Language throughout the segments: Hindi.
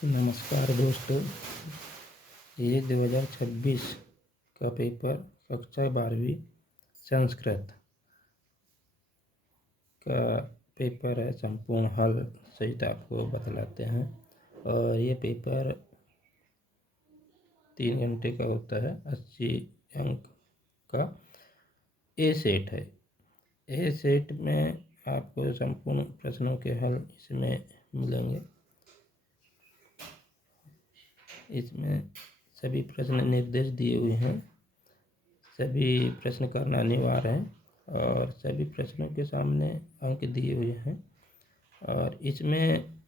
नमस्कार दोस्तों, ये 2026 का पेपर कक्षा 12वीं संस्कृत का पेपर है। संपूर्ण हल सहित आपको बतलाते हैं और ये पेपर 3 घंटे का होता है। 80 अंक का ए सेट है। ए सेट में आपको संपूर्ण प्रश्नों के हल इसमें मिलेंगे। इसमें सभी प्रश्न निर्देश दिए हुए हैं। सभी प्रश्न करना अनिवार्य है और सभी प्रश्नों के सामने अंक दिए हुए हैं और इसमें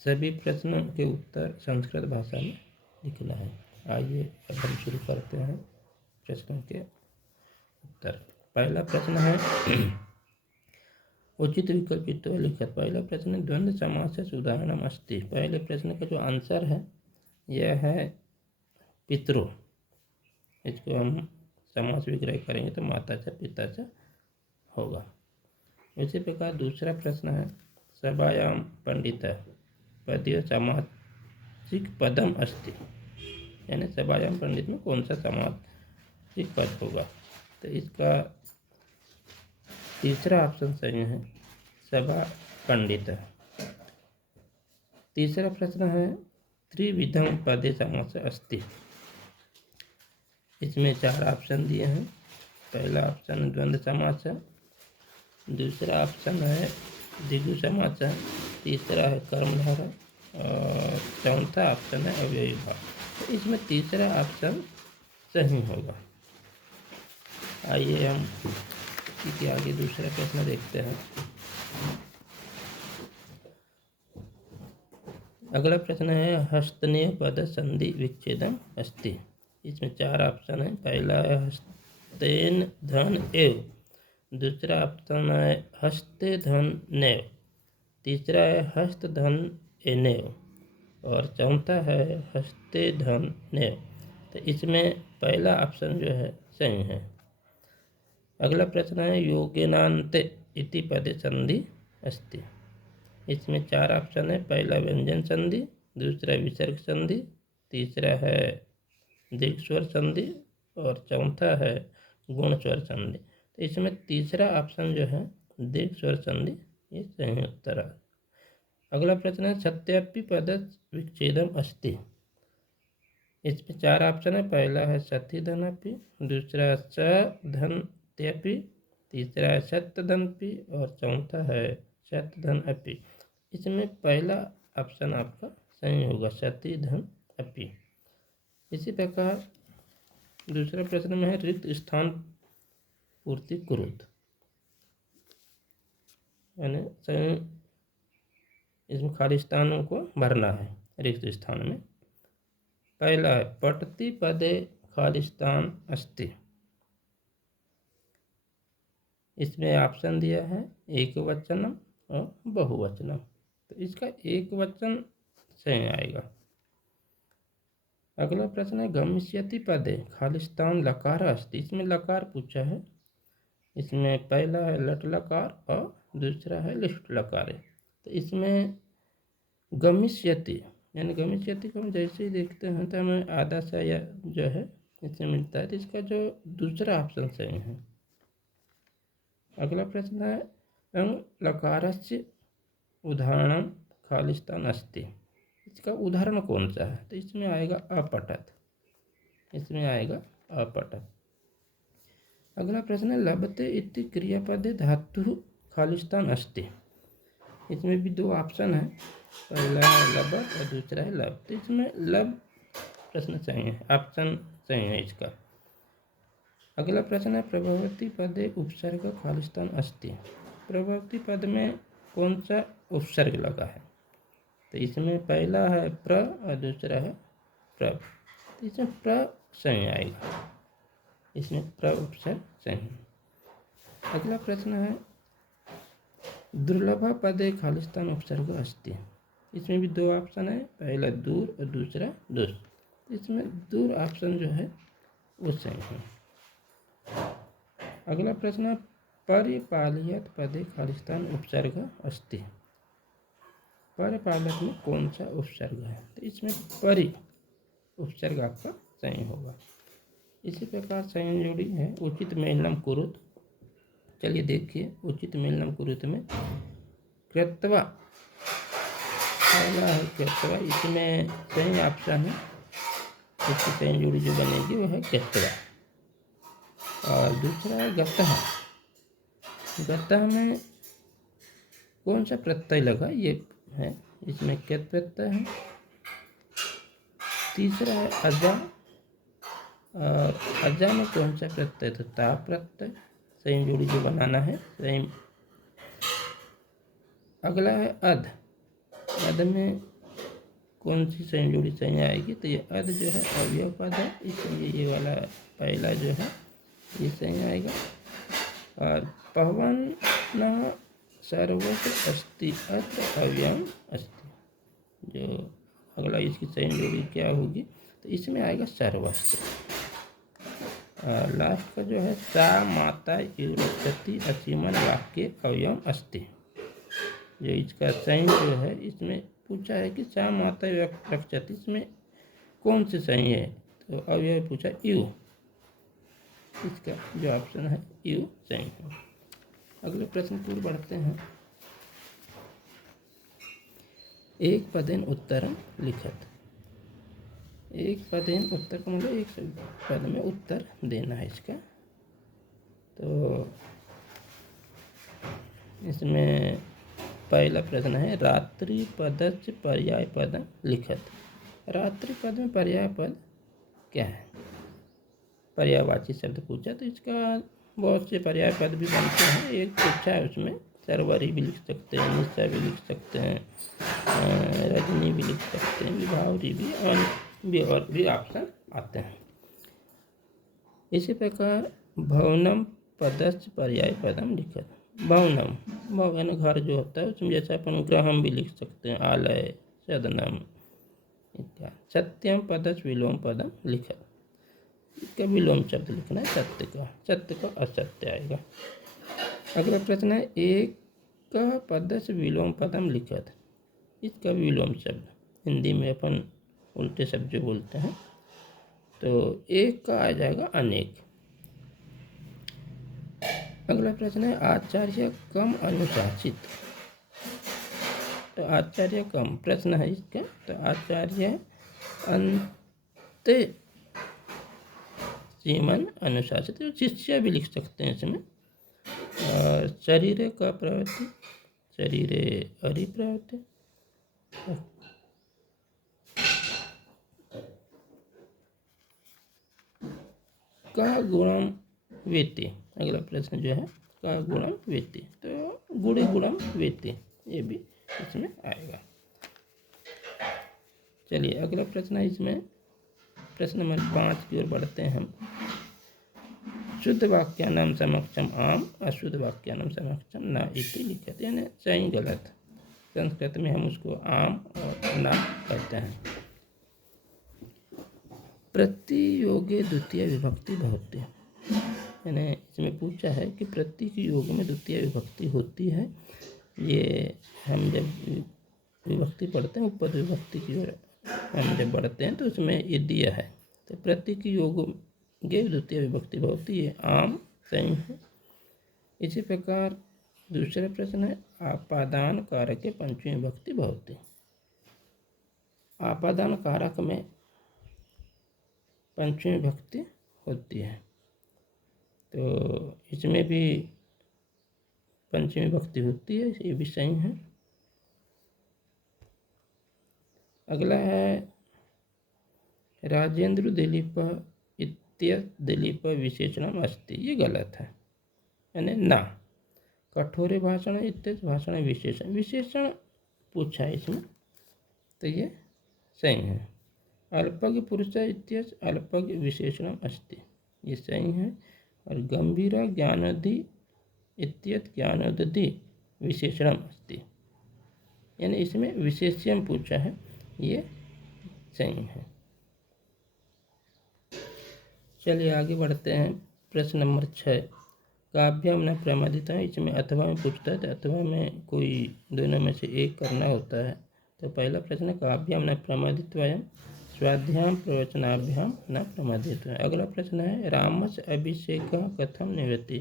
सभी प्रश्नों के उत्तर संस्कृत भाषा में लिखना है। आइए अब हम शुरू करते हैं प्रश्नों के उत्तर। पहला प्रश्न है उचित विकल्पितो लिखत। पहला प्रश्न द्वंद्व समासस्य उदाहरणम अस्ति। पहले प्रश्न का जो आंसर है यह है पितृ। इसको हम समास विग्रह करेंगे तो माता च पिता च होगा। इसी प्रकार दूसरा प्रश्न है सभायाम पंडित पदीय सामासिक पदम अस्ति। यानी सभायाम पंडित में कौन सा सामासिक पद होगा। तो इसका तीसरा ऑप्शन सही है, सभा पंडित। तीसरा प्रश्न है त्रिविधम पदे समास अस्ति। इसमें 4 ऑप्शन दिए हैं। पहला ऑप्शन द्वंद्व समास है, दूसरा ऑप्शन है द्विगु समास है, तीसरा है कर्मधारय और चौथा ऑप्शन है अव्ययी भाव। तो इसमें तीसरा ऑप्शन सही होगा। आइए हम इसी के आगे दूसरा प्रश्न देखते हैं। अगला प्रश्न है हस्तनेय पद संधि विच्छेदम अस्ति। इसमें 4 ऑप्शन है। पहला है हस्तेन धन एव, दूसरा ऑप्शन है हस्ते धन नेव, तीसरा है हस्त धन एनेव और चौथा है हस्ते धन नेव। तो इसमें पहला ऑप्शन जो है सही है। अगला प्रश्न है योगेनान्ते इति पदे संधि अस्ति। इसमें 4 ऑप्शन है। पहला व्यंजन संधि, दूसरा विसर्ग संधि, तीसरा है दीर्घ स्वर संधि और चौथा है गुण स्वर संधि। तो इसमें तीसरा ऑप्शन जो है दीर्घ स्वर संधि, ये सही उत्तर है। अगला प्रश्न है सत्यपि पद विच्छेदम अस्ति। इसमें 4 ऑप्शन है। पहला है सति धनपि, दूसरा स धन त्यपि, तीसरा है सत्य धनपि और चौथा है सत्य धन अपि। इसमें पहला ऑप्शन आपका सही होगा, सती धन अपि। इसी प्रकार दूसरा प्रश्न में है रिक्त स्थान पूर्ति कुरुत। यानी इसमें खाली स्थानों को भरना है रिक्त स्थान में। पहला है पठति पदे खाली स्थान अस्ति। इसमें ऑप्शन दिया है एक वचनम और बहुवचनम। तो इसका एक वचन सही आएगा। अगला प्रश्न है गमिष्यति पदे खाली स्थान लकार अस्ति। इसमें लकार पूछा है। इसमें पहला है लट लकार और दूसरा है लिष्ट लकार। तो इसमें गमिष्यति यानी गमिष्यति को हम जैसे ही देखते हैं तो हमें आधा सा या जो है इससे मिलता है। तो इसका जो दूसरा ऑप्शन सही है। अगला प्रश्न है अंग लकारस्य उदाहरणम खाली स्थान अस्ति। इसका उदाहरण कौन सा है। तो इसमें आएगा अपठत। इसमें आएगा अपठत। अगला प्रश्न है लभते इति क्रियापदे धातु खाली स्थान अस्ति। इसमें भी 2 ऑप्शन है। पहला है लभत और दूसरा है लब। तो इसमें लब प्रश्न सही है, ऑप्शन सही है इसका। अगला प्रश्न है प्रभवती पदे उपसर्ग खाली स्थान अस्ति। प्रभवती पद में कौन सा उपसर्ग लगा है। तो इसमें पहला है प्र और दूसरा है प्रभ। तो इसमें प्र सही आएगा। इसमें प्र उपसर्ग सही। अगला प्रश्न है दुर्लभ पदे खाली स्थान उपसर्ग अस्ति। इसमें भी 2 ऑप्शन है। पहला दूर और दूसरा दुर। इसमें दूर ऑप्शन जो है वो सही है। अगला प्रश्न है परिपालियत पदे खाली स्थान उपसर्ग अस्ति। पर पालक में कौन सा उपसर्ग है? तो इसमें परि उपसर्ग आपका सही होगा। इसी प्रकार संयुक्त जोड़ी है उचित मेलनम कुरुत। चलिए देखिए, उचित मेलनम कुरुत में कृत्वा पहला है कृत्वा, इसमें सही ऑप्शन है, इसकी संयुक्त जोड़ी जो बनेगी वो है कृत्वा। और दूसरा है गतः। गतः में कौन सा प्रत्यय लगा ये है, इसमें कित प्रत्यय है। तीसरा है अजा, और अजा में कौन सा प्रत्यय, तो ता प्रत्यय। संयुक्त जोड़ी जो बनाना है सही। अगला है अध। अध में कौन सी संयुक्त जोड़ी सही आएगी, तो ये अध जो है अवयव पद है, इसलिए ये वाला पहला जो है ये सही आएगा। और पवन न सर्वत्र अस्ति अत्र अव्ययम अस्ति, जो अगला इसकी संयुक्त जोड़ी क्या होगी, तो इसमें आएगा सर्वस्त्र। लास्ट का जो है सा माता युरक्षति असीमन वाक्य अव्ययम अस्ति, जो इसका सही जो है इसमें पूछा है कि सा माता रक्षति, इसमें कौन से सही है, तो अव्यय पूछा यू, इसका जो ऑप्शन है यू सही है। अगले प्रश्न की ओर बढ़ते हैं। एक पदेन उत्तरम लिखत। एक पदेन उत्तर का मतलब एक पद में उत्तर देना है इसका। तो इसमें पहला प्रश्न है रात्रि पदस्य पर्याय पदम लिखत। रात्रि पद में पर्याय पद क्या है, पर्यायवाची शब्द पूछा, तो इसका बहुत से पर्याय पद भी बनते हैं। एक पूछा है उसमें सर्वरी भी लिख सकते हैं, निश्चय भी लिख सकते हैं, रजनी भी लिख सकते हैं, विभावरी भी, और भी ऑप्शन आते हैं। इसी प्रकार भवनम पदस्य पर्याय पदम लिखत। भवनम, भवन घर जो होता है उसमें जैसे अपन गृहम भी लिख सकते हैं, आलय, सदनम इत्यादि। सत्यम पदस्य विलोम पदम लिखत। इसका विलोम शब्द लिखना है सत्य का, सत्य का असत्य आएगा। अगला प्रश्न है एक पदस्य विलोम पदम लिखत। इसका विलोम शब्द हिंदी में अपन उल्टे शब्द जो बोलते हैं, तो एक का आ जाएगा अनेक। अगला प्रश्न है आचार्य कम अनुशासित। तो आचार्य कम प्रश्न है इसका, तो आचार्य अंत सीमन अनुशासित, शिष्य भी लिख सकते हैं इसमें। शरीर का प्रवृत्ति, शरीर अरिप्रवृत्ति। का गुणम वेत्ति। अगला प्रश्न जो है का गुणम वेत्ति, तो गुणे गुणम वेत्ति, ये भी इसमें आएगा। चलिए अगला प्रश्न है इसमें प्रश्न नंबर 5 की ओर बढ़ते हैं हम। शुद्ध वाक्यानाम समक्षम आम, अशुद्ध वाक्यानाम समक्षम न इति लिखते, यानी सही गलत। संस्कृत में हम उसको आम और ना कहते हैं। प्रतियोगे द्वितीय विभक्ति भवति, यानी इसमें पूछा है कि प्रति के योग में द्वितीय विभक्ति होती है। ये हम जब विभक्ति पढ़ते हैं उपपद विभक्ति की ओर हम जब बढ़ते हैं तो उसमें ये दिया है, तो प्रति के योग गे द्वितीय विभक्ति भवति, ये आम सही है। इसी प्रकार दूसरा प्रश्न है आपादान कारक के पंचमी विभक्ति भवति। आपादान कारक में पंचमी विभक्ति होती है, तो इसमें भी पंचमी विभक्ति होती है, ये भी सही है। अगला है राजेंद्र दिलीप दिलीप विशेषणम अस्ति, ये गलत है, यानी ना। कठोरे भाषण इत्यस्य भाषण विशेषण, विशेषण पूछा है इसमें, तो ये सही है। अल्पज्ञ पुरुष इत्यस्य अल्पज्ञ विशेषणम अस्ति, ये सही है। और गंभीर ज्ञानोदि इत्यस्य ज्ञानोदधि विशेषणम अस्ति, यानी इसमें विशेष्यम पूछा है, ये सही है। चलिए आगे बढ़ते हैं। प्रश्न नंबर 6 काव्यम न प्रमादिता, इसमें अथवा में पूछता है, तो अथवा में कोई दोनों में से एक करना होता है। तो पहला प्रश्न है काव्यम न प्रमादित्वयम् स्वाध्यायं प्रवचनाभ्याम न प्रमादित्वम्। अगला प्रश्न है रामस अभिषेक कथम निवृत्ति।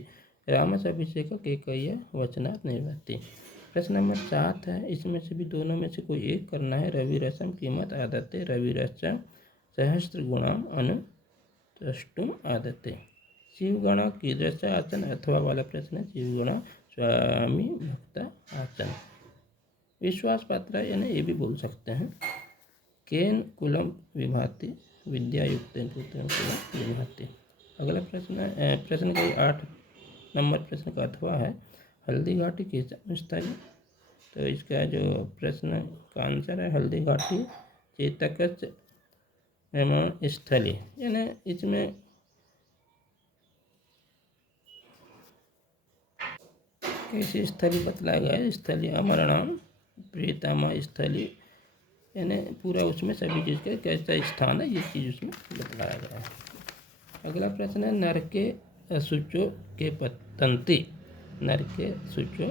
रामस अभिषेक केकय्य वचनात् निवृत्ति। प्रश्न नंबर 7 है, इसमें से भी दोनों में से कोई एक करना है। रविरसम कीमत आदते रविरसम सहस्त्र गुणाम अनुष्टुम आदते। शिवगण कीदृश आचन अथवा वाला प्रश्न है शिवगण स्वामी भक्त आचन। विश्वास पात्र यानी ये भी बोल सकते हैं। केन कुलम विभाति विद्यायुक्त पुत्र कुलम विभाति। अगला प्रश्न का 8 नंबर प्रश्न का अथवा है हल्दी घाटी किस स्थली। तो इसका जो प्रश्न का आंसर है हल्दी घाटी चेतक एवं स्थली, यानी इसमें कैसी स्थली बतलाया गया है। स्थली अमरणाम प्रियतमा स्थली, यानी पूरा उसमें सभी चीज़ का कैसा स्थान है ये चीज़ उसमें बतलाया गया है। अगला प्रश्न है नर के अशुचो के पतंती। नर के शुचो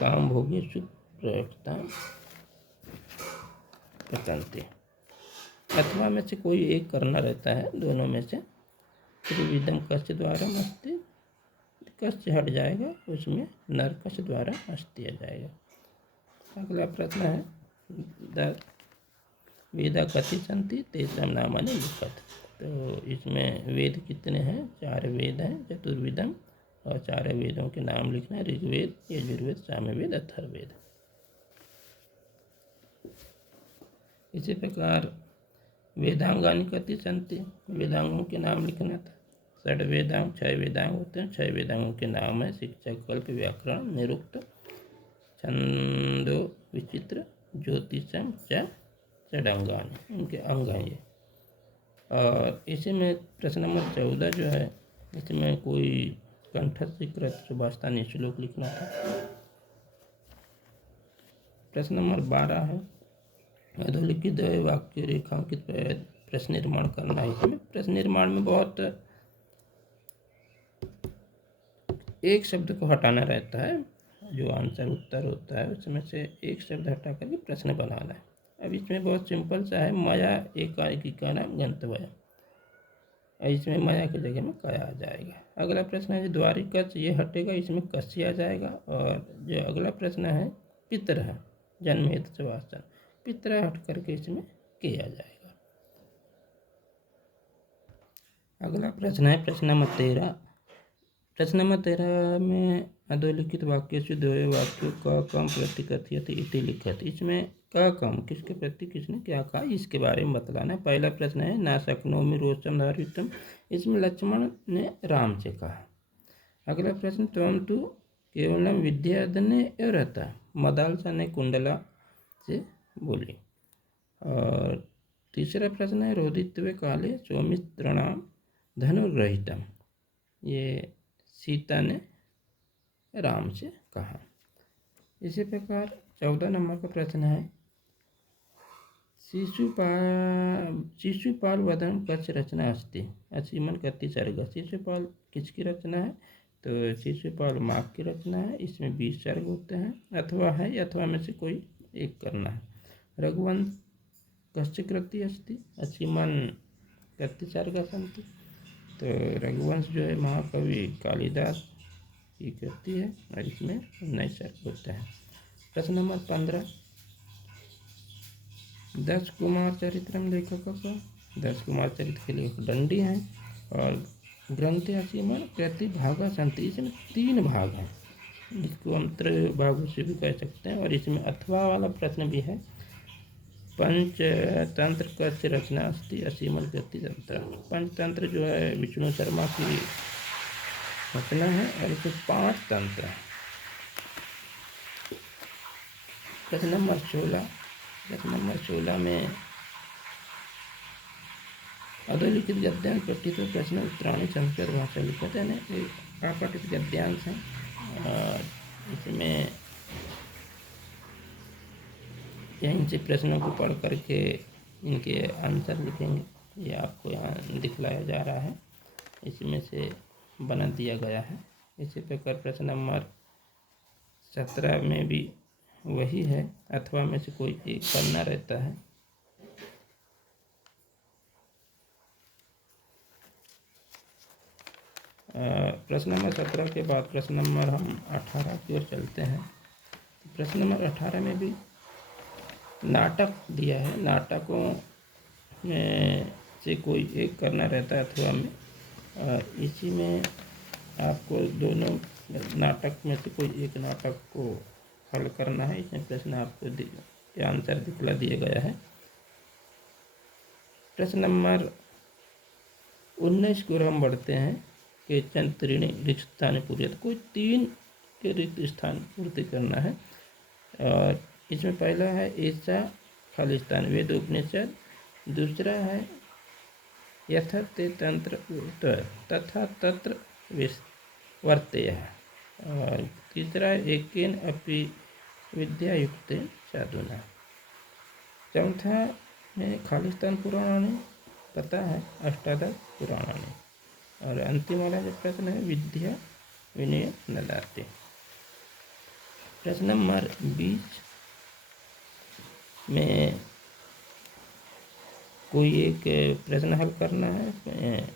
काम भोगी सुप्रवक्ता पतंती। अथवा में से कोई एक करना रहता है, दोनों में से। त्रिविधम कस्य द्वारा अस्ति, कस्य हट जाएगा उसमें नर कस्य द्वारा अस्ति आ जाएगा। अगला प्रश्न है वेदा कथि सन्ति तेषां नामानि लिखत। तो इसमें वेद कितने हैं, 4 वेद हैं चतुर्विधम, और 4 वेदों के नाम लिखना है ऋग्वेद यजुर्वेद सामवेद अथर्ववेद। इसी प्रकार वेदांगानि कति सन्ति, वेदांगों के नाम लिखना था। 6 वेदांग 6 वेदांग होते हैं। 6 वेदांगों के नाम है शिक्षा कल्प व्याकरण निरुक्त छंदो विचित्र ज्योतिषम षडंगानि, इनके अंग हैं ये। और इसी में प्रश्न नंबर 14 जो है इसमें कोई कंठस्थीकृत सुभाषितानी श्लोक लिखना था। प्रश्न नंबर 12 है अधोलिखित वाक्य रेखांकित प्रश्न निर्माण करना है। इसमें प्रश्न निर्माण में बहुत एक शब्द को हटाना रहता है, जो आंसर उत्तर होता है उसमें से एक शब्द हटा करके प्रश्न बनाना है। अब इसमें बहुत सिंपल सा है मया एकाएकी का नाम गंतव्य, इसमें मया की जगह में कया आ जाएगा। अगला प्रश्न है द्वारिकच, ये हटेगा इसमें कस्य आ जाएगा। और जो अगला प्रश्न है पितर है जन्महेतु से वाचन, पितर हट करके इसमें के आ जाएगा। अगला प्रश्न है प्रश्न नंबर 13। प्रश्न नंबर 13 में अधोलिखित वाक्य से द्वय वाक्यों का कम प्रतिकथ्यते इति लिखत। इसमें का कम किसके प्रति किसने क्या कहा इसके बारे में बतलाना है। पहला प्रश्न है ना शक्नोमि रोचम धारितम, इसमें लक्ष्मण ने राम से कहा। अगला प्रश्न त्वम तु केवलम विद्याधने एव रहता, मदालसा ने कुंडला से बोली। और तीसरा प्रश्न है रोदित्वे काले सौमित्रणाम धनुर्ग्रहीतम, ये सीता ने राम से कहा। इसी प्रकार 14 नंबर का प्रश्न है शिशुपाल वधम कस्य रचना अस्ति असीमन कति सर्ग। शिशुपाल किसकी रचना है, तो शिशुपाल माघ की रचना है, इसमें 20 सर्ग होते हैं। अथवा है, अथवा में से कोई एक करना है। रघुवंश कस्य कृति अस्ति असीमन कति सर्ग सन्ति। तो रघुवंश जो है महाकवि कालिदास की कृति है और इसमें 19 सर्ग होते हैं। प्रश्न नंबर 15 10 कुमार चरित्रम लेखक का। 10 कुमार चरित्र के लिए दंडी हैं और ग्रंथ असीमन प्रतिभागा संति, इसमें 3 भाग हैं, इसको हम भागों से भी कह सकते हैं। और इसमें अथवा वाला प्रश्न भी है पंचतंत्र कस्य रचना अस्ति असीमन कृति तंत्र। पंचतंत्र जो है विष्णु शर्मा की रचना है और इसमें 5 तंत्र हैं। प्रश्न नंबर 16 में अधोलिखित गद्यांश पठित प्रश्न उत्तराणी संस्कृत भाषा लिखित है, अपठित गद्यांश हैं। और इसमें यहीं से प्रश्नों को पढ़ करके इनके आंसर लिखेंगे, ये आपको यहाँ दिखलाया जा रहा है, इसमें से बना दिया गया है। इसी प्रकार प्रश्न नंबर 17 में भी वही है, अथवा में से कोई एक करना रहता है। प्रश्न नंबर 17 के बाद प्रश्न नंबर हम 18 की ओर चलते हैं। प्रश्न नंबर 18 में भी नाटक दिया है। नाटकों में से कोई एक करना रहता है अथवा में। इसी में आपको दोनों नाटक में से कोई एक नाटक को हल करना है। इसमें प्रश्न आपको आंसर दिखला दिया गया है। प्रश्न नंबर 19 की ओर हम बढ़ते हैं। केचन त्रीणि रिक्त स्थान पूरे, कोई 3 के रिक्त स्थान पूर्ति करना है। और इसमें पहला है ऐसा खालिस्तान वेद उपनिषद, दूसरा है यथते तंत्र तथा तत्र वर्तेय, और तीसरा एकेन अपि विद्यायुक्त साधुना। चौथा में खालिस्तान पुराणानि, पता है अष्टादश पुराणानि, और अंतिम वाला जो प्रश्न है विद्या विनय नदाते। प्रश्न नंबर 20 में कोई एक प्रश्न हल करना है।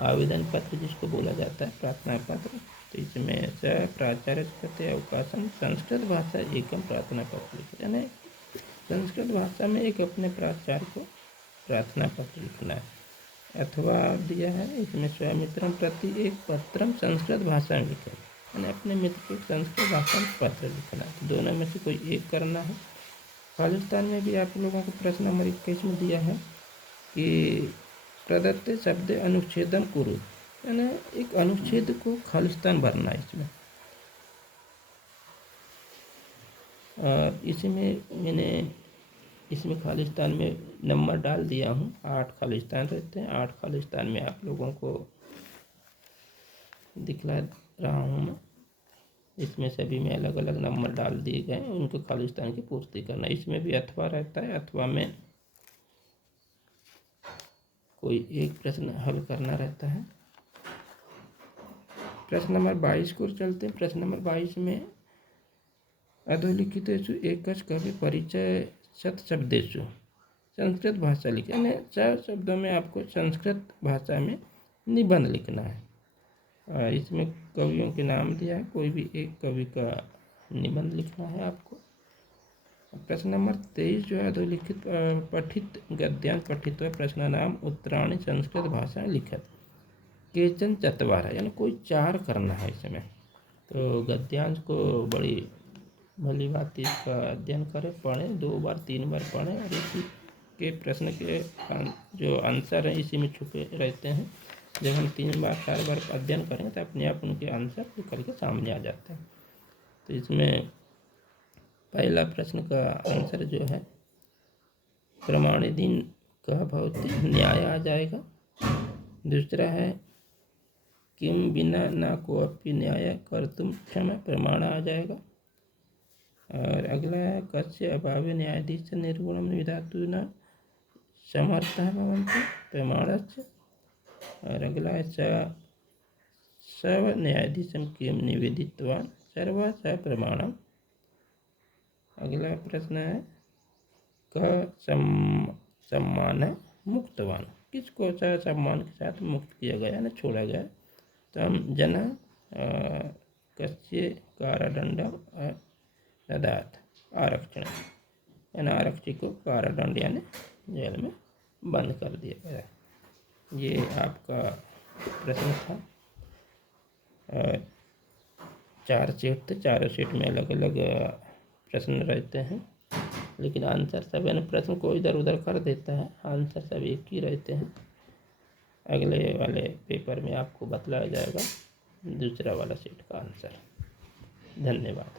आवेदन पत्र जिसको बोला जाता है, प्रार्थना पत्र। तो इसमें स प्राचार्य कहते अवकाशम संस्कृत भाषा एकम प्रार्थना पत्र लिखते हैं। संस्कृत भाषा में एक अपने प्राचार्य को प्रार्थना पत्र लिखना है। अथवा दिया है इसमें स्वमित्रम प्रति एक पत्रम संस्कृत भाषा में लिखें, यानी अपने मित्र को संस्कृत भाषा में पत्र लिखना है। तो दोनों में से कोई एक करना है। खालिस्तान में भी आप लोगों को प्रश्न नंबर 21 में दिया है कि प्रदत्त शब्द अनुच्छेदम कुरु, यानी एक अनुच्छेद को खालिस्तान भरना है इसमें। और इसमें खालिस्तान में नंबर डाल दिया हूँ। 8 खालिस्तान रहते हैं। 8 खालिस्तान में आप लोगों को दिखला रहा हूँ मैं। इसमें सभी में अलग अलग नंबर डाल दिए गए, उनको खालिस्तान की पूर्ति करना। इसमें भी अथवा रहता है, अथवा में कोई एक प्रश्न हल करना रहता है। प्रश्न नंबर 22 को चलते हैं। प्रश्न नंबर 22 में अधोलिखितेषु एकच कवि परिचय शत शब्देषु संस्कृत भाषा लिखे, यानी 4 शब्दों में आपको संस्कृत भाषा में निबंध लिखना है। इसमें कवियों के नाम दिया है, कोई भी एक कवि का निबंध लिखना है आपको। प्रश्न नंबर 23 जो है अधोलिखित पठित गद्यांश पठित प्रश्न नाम उत्तराणी संस्कृत भाषा लिखत केचन चतवार, यानी कोई 4 करना है इसमें। तो गद्यांश को बड़ी भली बात इसका अध्ययन करें, पढ़ें, 2 बार 3 बार पढ़ें, और इसी के प्रश्न के जो आंसर हैं इसी में छुपे रहते हैं। जब हम 3 बार 4 बार अध्ययन करेंगे तो अपने आप उनके आंसर निकल के सामने आ जाते हैं। तो इसमें पहला प्रश्न का आंसर जो है प्रमाणिदीन कह भवति, न्याय आ जाएगा। दूसरा है किम बिना न कोअपि न्याय कर्तुम क्षमा, प्रमाण आ जाएगा। और अगला है कस्य अभावे न्यायाधीश निर्गुणम विधातु न समर्थः भवन्ति, प्रमाणस्य। और अगला है सव न्यायाधीशम किम निवेदितवान सर्व स प्रमाणम। अगला प्रश्न है क सम्मान मुक्तवान, किसको सम्मान के साथ मुक्त किया गया, न छोड़ा गया। तो हम जना कस्य कारादंडम ददात आरक्षण, यानी आरक्षी को कारादंड यानी जेल में बंद कर दिया गया। ये आपका प्रश्न था। 4 सेट थे, चारों सेट में अलग अलग प्रश्न रहते हैं, लेकिन आंसर सब, यानी प्रश्न को इधर उधर कर देता है, आंसर सब एक ही रहते हैं। अगले वाले पेपर में आपको बतलाया जाएगा दूसरा वाला सेट का आंसर। धन्यवाद।